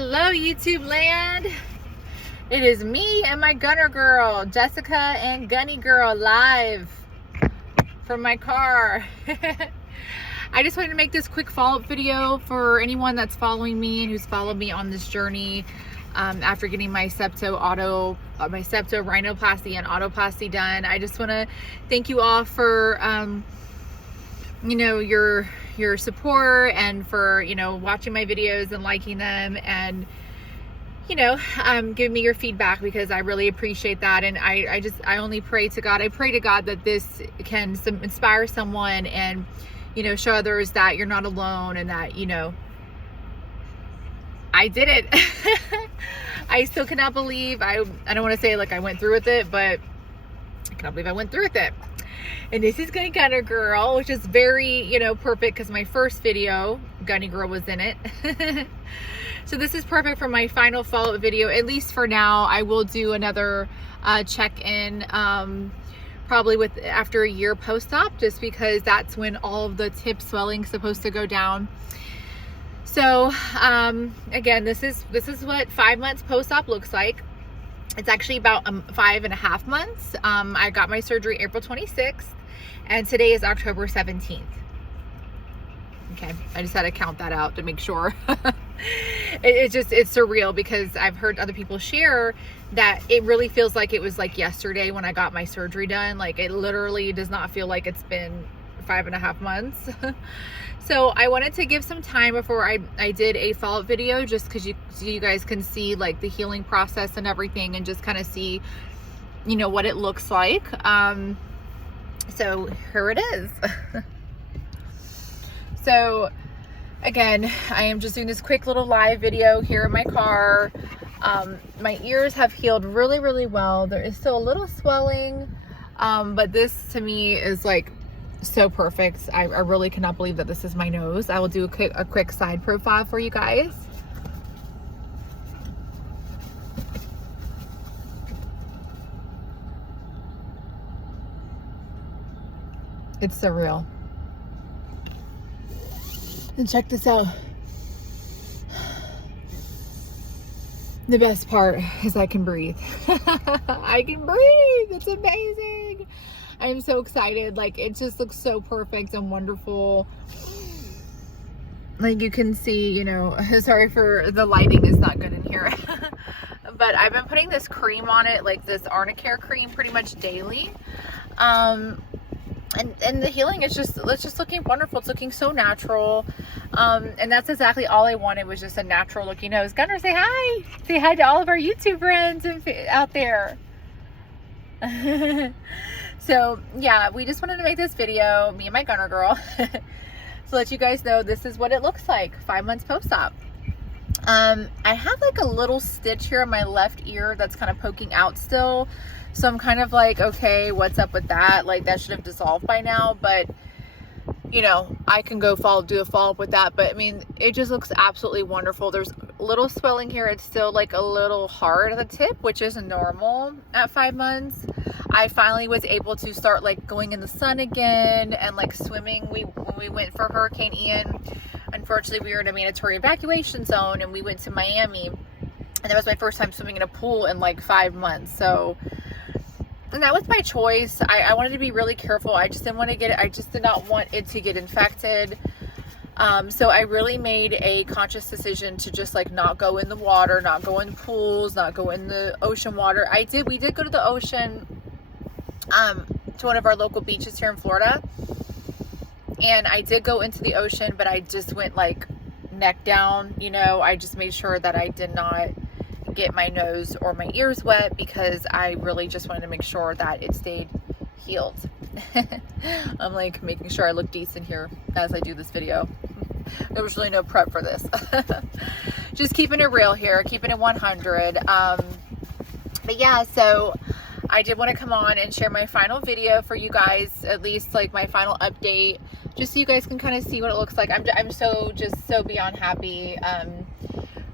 Hello YouTube land. It is me and my gunner girl, Jessica and Gunny Girl, live from my car. I just wanted to make this quick follow-up video for anyone that's following me and who's followed me on this journey after getting my septo rhinoplasty and otoplasty done. I just want to thank you all for you know, your support and for, you know, watching my videos and liking them and, you know, giving me your feedback, because I really appreciate that. And I only pray to God. I pray to God that this can inspire someone and, you know, show others that you're not alone and that, you know, I did it. I still cannot believe, I don't want to say like I went through with it, but I cannot believe I went through with it. And this is Gunny Girl, which is very, you know, perfect because my first video, Gunny Girl, was in it. So this is perfect for my final follow-up video, at least for now. I will do another check-in probably after a year post-op, just because that's when all of the tip swelling is supposed to go down. So again, this is what 5 months post-op looks like. It's actually about 5.5 months. I got my surgery April 26th, and today is October 17th. Okay, I just had to count that out to make sure. It's surreal, because I've heard other people share that it really feels like it was like yesterday when I got my surgery done. Like, it literally does not feel like it's been 5.5 months. So I wanted to give some time before I did a follow-up video, just because you guys can see like the healing process and everything, and just kind of see, you know, what it looks like. So here it is. So again, I am just doing this quick little live video here in my car. My ears have healed really, really well. There is still a little swelling, but this to me is like so perfect. I really cannot believe that this is my nose. I will do a quick side profile for you guys. It's surreal. And check this out. The best part is I can breathe. I can breathe. It's amazing. I am so excited. Like, it just looks so perfect and wonderful. Like, you can see, you know, sorry for the lighting is not good in here. But I've been putting this cream on it, like this Arnicare cream, pretty much daily. And the healing is just, it's just looking wonderful. It's looking so natural. And that's exactly all I wanted, was just a natural looking nose. Gunner, say hi. Say hi to all of our YouTube friends out there. So yeah, we just wanted to make this video, me and my gunner girl, to let you guys know this is what it looks like 5 months post-op. I have like a little stitch here in my left ear that's kind of poking out still. So I'm kind of like, okay, what's up with that? Like, that should have dissolved by now, but you know, I can go do a follow-up with that. But I mean, it just looks absolutely wonderful. There's a little swelling here. It's still like a little hard at the tip, which is normal at 5 months. I finally was able to start like going in the sun again and like swimming. When we went for Hurricane Ian, unfortunately we were in a mandatory evacuation zone, and we went to Miami, and that was my first time swimming in a pool in like 5 months. So, and that was my choice. I wanted to be really careful. I just didn't want to get it. I just did not want it to get infected. So I really made a conscious decision to just like not go in the water, not go in pools, not go in the ocean water. We did go to the ocean, to one of our local beaches here in Florida. And I did go into the ocean, but I just went like neck down, you know. I just made sure that I did not get my nose or my ears wet, because I really just wanted to make sure that it stayed healed. I'm like making sure I look decent here as I do this video. There was really no prep for this. Just keeping it real here, keeping it 100. But yeah, so I did want to come on and share my final video for you guys, at least like my final update, just so you guys can kind of see what it looks like. I'm so beyond happy.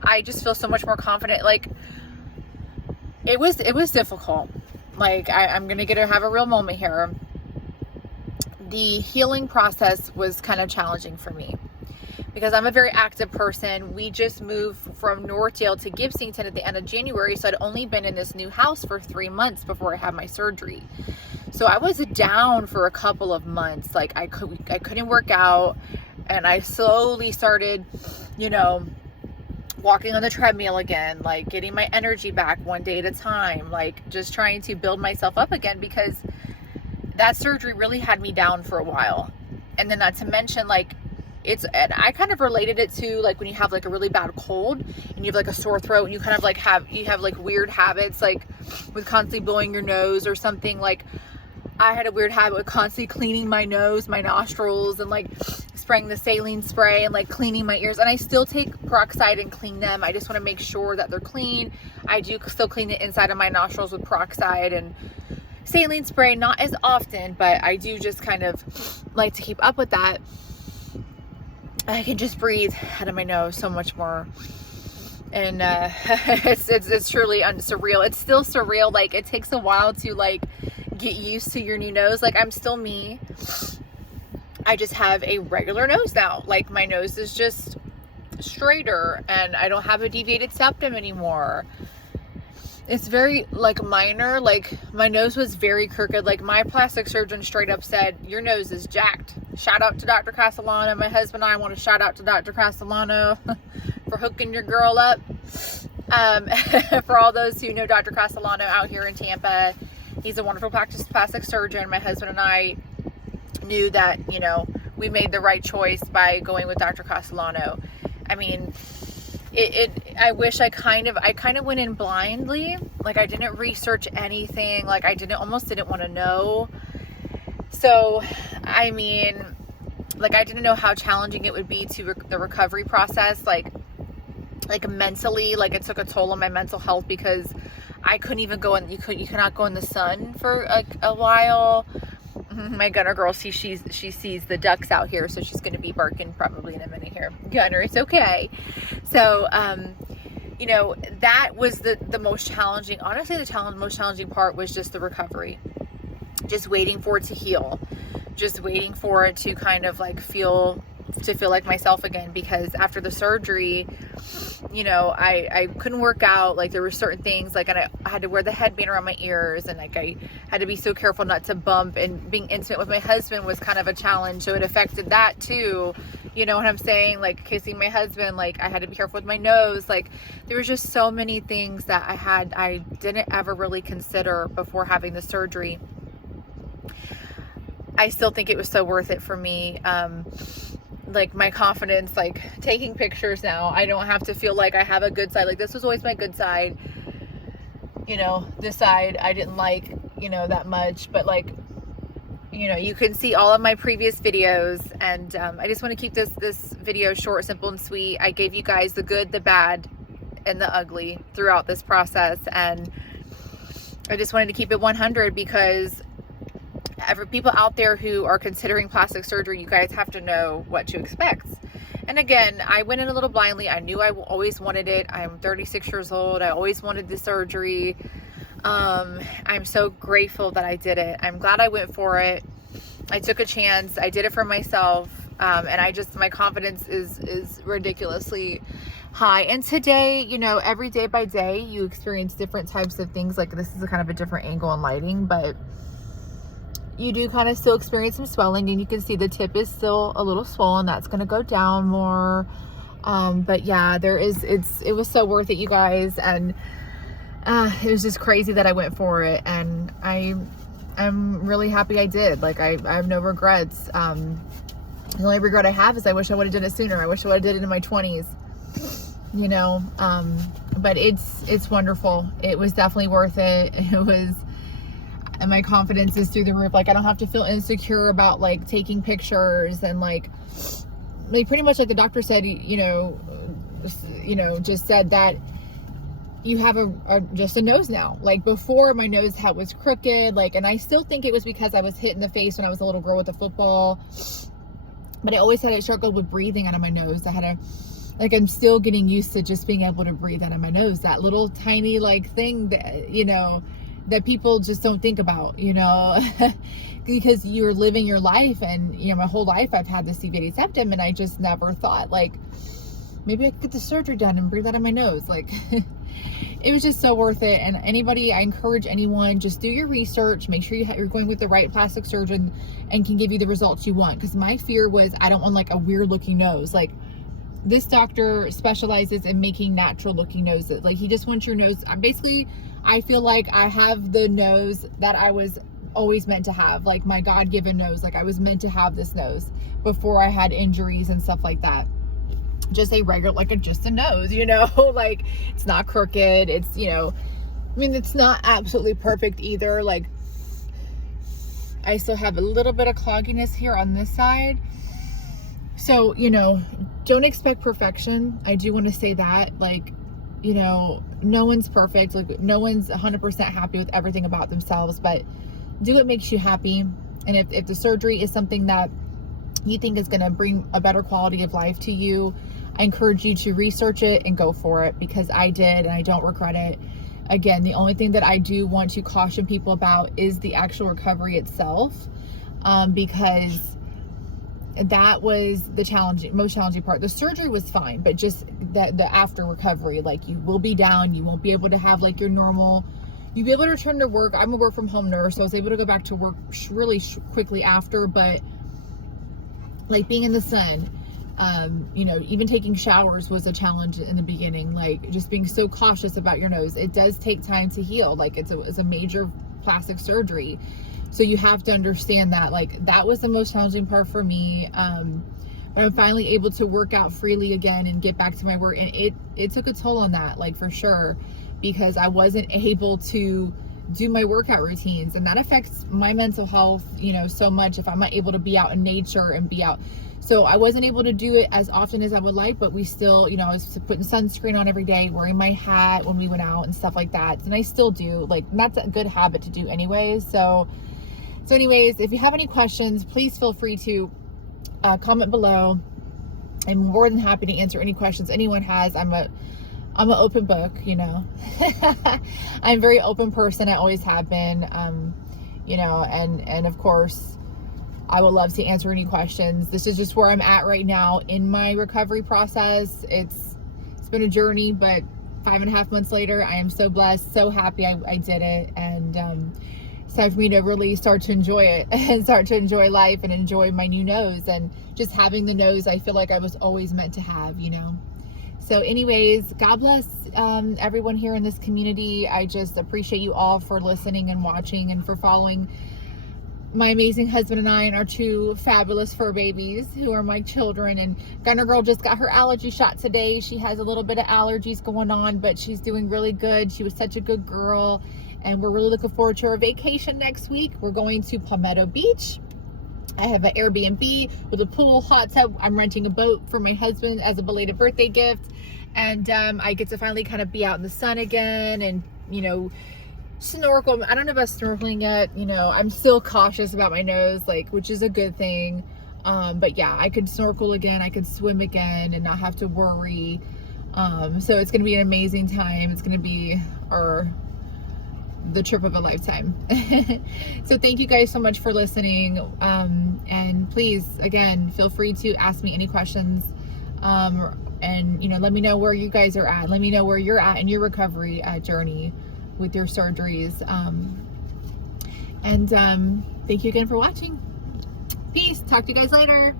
I just feel so much more confident. Like, it was difficult. Like, I'm gonna have a real moment here. The healing process was kind of challenging for me, because I'm a very active person. We just moved from Northdale to Gibsonton at the end of January, so I'd only been in this new house for 3 months before I had my surgery. So I was down for a couple of months. Like I couldn't work out, and I slowly started, you know, walking on the treadmill again, like getting my energy back one day at a time, like just trying to build myself up again, because that surgery really had me down for a while. And then not to mention, like, and I kind of related it to like when you have like a really bad cold and you have like a sore throat, and you kind of like have like weird habits, like with constantly blowing your nose or something. Like I had a weird habit with constantly cleaning my nose, my nostrils, and like spraying the saline spray and like cleaning my ears. And I still take peroxide and clean them. I just want to make sure that they're clean. I do still clean the inside of my nostrils with peroxide and saline spray, not as often, but I do just kind of like to keep up with that. I can just breathe out of my nose so much more. And it's truly surreal. It's still surreal. Like it takes a while to like get used to your new nose. Like I'm still me. I just have a regular nose now. Like my nose is just straighter, and I don't have a deviated septum anymore. It's very like minor. Like my nose was very crooked. Like my plastic surgeon straight up said, your nose is jacked. Shout out to Dr. Castellano. My husband and I want to shout out to Dr. Castellano for hooking your girl up. For all those who know Dr. Castellano out here in Tampa, he's a wonderful plastic surgeon. My husband and I knew that, you know, we made the right choice by going with Dr. Castellano. I mean, I wish I kind of went in blindly. Like I didn't research anything. Like I almost didn't want to know. So, I mean, like I didn't know how challenging it would be to the recovery process. Like mentally, like it took a toll on my mental health, because I couldn't even go in. You cannot go in the sun for a while. My Gunner girl, she sees the ducks out here, so she's going to be barking probably in a minute here. Gunner, it's okay. So, you know, that was the most challenging. Honestly, most challenging part was just the recovery. Just waiting for it to heal. Just waiting for it to kind of like feel like myself again, because after the surgery, you know, I couldn't work out. Like there were certain things, like, and I had to wear the headband around my ears, and like I had to be so careful not to bump, and being intimate with my husband was kind of a challenge, so it affected that too. You know what I'm saying? Like kissing my husband, like I had to be careful with my nose. Like there was just so many things that I didn't ever really consider before having the surgery. I still think it was so worth it for me. Like my confidence, like taking pictures now, I don't have to feel like I have a good side. Like this was always my good side. You know, this side I didn't like, you know, that much, but like, you know, you can see all of my previous videos, and I just want to keep this video short, simple, and sweet. I gave you guys the good, the bad, and the ugly throughout this process, and I just wanted to keep it 100, because for people out there who are considering plastic surgery, you guys have to know what to expect. And again, I went in a little blindly. I knew I always wanted it. I'm 36 years old. I always wanted the surgery. I'm so grateful that I did it. I'm glad I went for it. I took a chance. I did it for myself. And my confidence is ridiculously high. And today, you know, every day by day, you experience different types of things. Like this is a kind of a different angle and lighting, but you do kind of still experience some swelling, and you can see the tip is still a little swollen. That's going to go down more. But yeah, it was so worth it, you guys. And it was just crazy that I went for it. And I'm really happy I did. Like I have no regrets. The only regret I have is I wish I would have done it sooner. I wish I would have did it in my 20s, you know. But it's wonderful. It was definitely worth it. And my confidence is through the roof. Like I don't have to feel insecure about like taking pictures, and like pretty much like the doctor said, you know, just said that you have just a nose now. Like before, my nose was crooked, like, and I still think it was because I was hit in the face when I was a little girl with a football. But I always had a struggle with breathing out of my nose. I'm still getting used to just being able to breathe out of my nose. That little tiny like thing that, you know, that people just don't think about, you know, because you're living your life. And, you know, my whole life I've had this deviated septum, and I just never thought, like, maybe I could get the surgery done and breathe out of my nose. Like, it was just so worth it. And anybody, I encourage anyone, just do your research, make sure you're going with the right plastic surgeon and can give you the results you want. Because my fear was, I don't want like a weird looking nose. Like, this doctor specializes in making natural looking noses. Like, he just wants your nose. Basically, I feel like I have the nose that I was always meant to have, like my God-given nose. Like, I was meant to have this nose before I had injuries and stuff like that. Just a regular, like just a nose, you know, like it's not crooked. It's, you know, I mean, it's not absolutely perfect either. Like, I still have a little bit of clogginess here on this side. So, you know, don't expect perfection. I do want to say that, like, you know, no one's perfect. Like, no one's 100% happy with everything about themselves, but do what makes you happy. And if the surgery is something that you think is going to bring a better quality of life to you, I encourage you to research it and go for it, because I did, and I don't regret it. Again, the only thing that I do want to caution people about is the actual recovery itself, because that was the most challenging part. The surgery was fine, but just the after recovery, like, you will be down, you won't be able to have like your normal, you'll be able to return to work. I'm a work from home nurse, so I was able to go back to work really quickly after, but like being in the sun, you know, even taking showers was a challenge in the beginning. Like, just being so cautious about your nose. It does take time to heal. Like, it's a major plastic surgery. So you have to understand that. Like, that was the most challenging part for me. But I'm finally able to work out freely again and get back to my work. And it took a toll on that, like, for sure, because I wasn't able to do my workout routines, and that affects my mental health, you know, so much if I'm not able to be out in nature and be out. So I wasn't able to do it as often as I would like, but we still, you know, I was putting sunscreen on every day, wearing my hat when we went out and stuff like that. And I still do, like, that's a good habit to do anyways. So anyways, if you have any questions, please feel free to comment below. I'm more than happy to answer any questions anyone has. I'm an open book, you know. I'm a very open person. I always have been, you know, and of course, I would love to answer any questions. This is just where I'm at right now in my recovery process. It's been a journey, but 5.5 months later, I am so blessed, so happy I did it. And it's time for me to really start to enjoy it and start to enjoy life and enjoy my new nose, and just having the nose I feel like I was always meant to have, you know. So anyways, God bless everyone here in this community. I just appreciate you all for listening and watching, and for following my amazing husband and I and our 2 fabulous fur babies who are my children. And Gunner Girl just got her allergy shot today. She has a little bit of allergies going on, but she's doing really good. She was such a good girl, and we're really looking forward to our vacation next week. We're going to Palmetto Beach. I have an Airbnb with a pool, hot tub. I'm renting a boat for my husband as a belated birthday gift. And I get to finally kind of be out in the sun again and, you know, snorkel. I don't know about snorkeling yet. You know, I'm still cautious about my nose, like, which is a good thing. But yeah, I could snorkel again. I could swim again and not have to worry. So it's going to be an amazing time. It's going to be the trip of a lifetime. So thank you guys so much for listening. And please, again, feel free to ask me any questions. And, you know, let me know where you guys are at. Let me know where you're at in your recovery journey with your surgeries. Thank you again for watching. Peace. Talk to you guys later.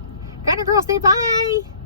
Gunner Girl, say bye.